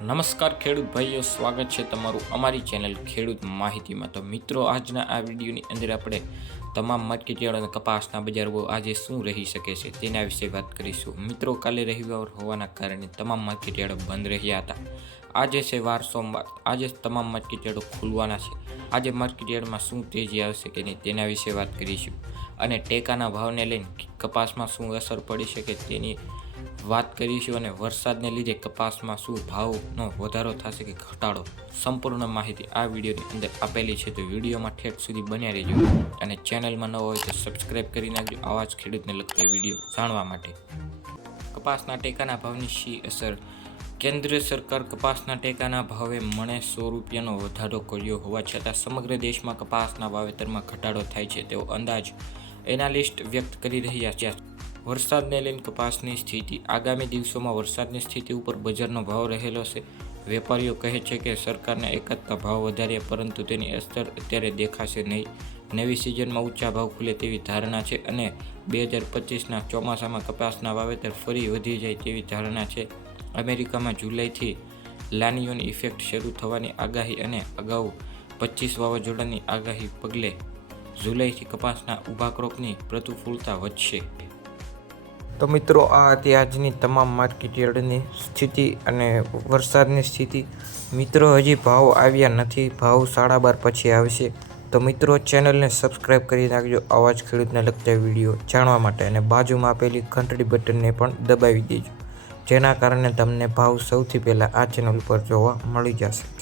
નમસ્કાર ખેડૂત ભાઈઓ, સ્વાગત છે તમારું અમારી ચેનલ ખેડૂત માહિતીમાં। તો મિત્રો, આજના આ વિડીયોની અંદર આપણે તમામ માર્કેટયાર્ડ અને કપાસના બજારો આજે શું રહી શકે છે તેના વિશે વાત કરીશું। મિત્રો, કાલે રવિવાર હોવાના કારણે તમામ માર્કેટયાર્ડો બંધ રહ્યા હતા। આજે છે વાર સોમવાર, આજે તમામ માર્કેટયાર્ડો ખુલવાના છે। આજે માર્કેટયાર્ડમાં શું તેજી આવશે કે નહીં તેના વિશે વાત કરીશું અને ટેકાના ભાવને લઈને કપાસમાં શું અસર પડી શકે તેની વાત કરીશું અને વરસાદને લીધે કપાસમાં શું ભાવનો વધારો થશે કે ઘટાડો, સંપૂર્ણ માહિતી આ વિડીયોની અંદર આપેલી છે। તો વિડીયોમાં ઠેઠ સુધી બન્યા રહેજો અને ચેનલમાં ન હોય તો સબસ્ક્રાઈબ કરી નાખજો આવા જ ખેડૂતને લગતા વિડીયો જાણવા માટે। કપાસના ટેકાના ભાવની શી અસર? કેન્દ્ર સરકાર કપાસના ટેકાના ભાવે મણે 100 રૂપિયાનો વધારો કર્યો હોવા છતાં સમગ્ર દેશમાં કપાસના વાવેતરમાં ઘટાડો થાય છે તેવો અંદાજ એનાલિસ્ટ વ્યક્ત કરી રહ્યા છે। વરસાદને લઈને કપાસની સ્થિતિ। આગામી દિવસોમાં વરસાદની સ્થિતિ ઉપર બજારનો ભાવ રહેલો છે। વેપારીઓ કહે છે કે સરકારને એકતા ભાવ વધાર્યા પરંતુ તેની અસર અત્યારે દેખાશે નહીં। નવી સિઝનમાં ઊંચા ભાવ ખુલે તેવી ધારણા છે અને 2025ના ચોમાસામાં કપાસના વાવેતર ફરી વધી જાય તેવી ધારણા છે। અમેરિકામાં જુલાઈથી લાનિયોની ઇફેક્ટ શરૂ થવાની આગાહી અને અગાઉ 25 વાવાઝોડાની આગાહી પગલે જુલાઈથી કપાસના ઊભા ક્રોપની પ્રતિકૂળતા વધશે। તો મિત્રો, આ હતી આજની તમામ માર્કેટયાર્ડની સ્થિતિ અને વરસાદની સ્થિતિ। મિત્રો, હજી ભાવ આવ્યા નથી, ભાવ 12:30 પછી આવશે। તો મિત્રો, ચેનલને સબસ્ક્રાઈબ કરી નાખજો આવા જ ખેડૂતને લગતા વિડીયો જાણવા માટે અને બાજુમાં આપેલી ઘંટડી બટનને પણ દબાવી દેજો, જેના કારણે તમને ભાવ સૌથી પહેલાં આ ચેનલ પર જોવા મળી જશે।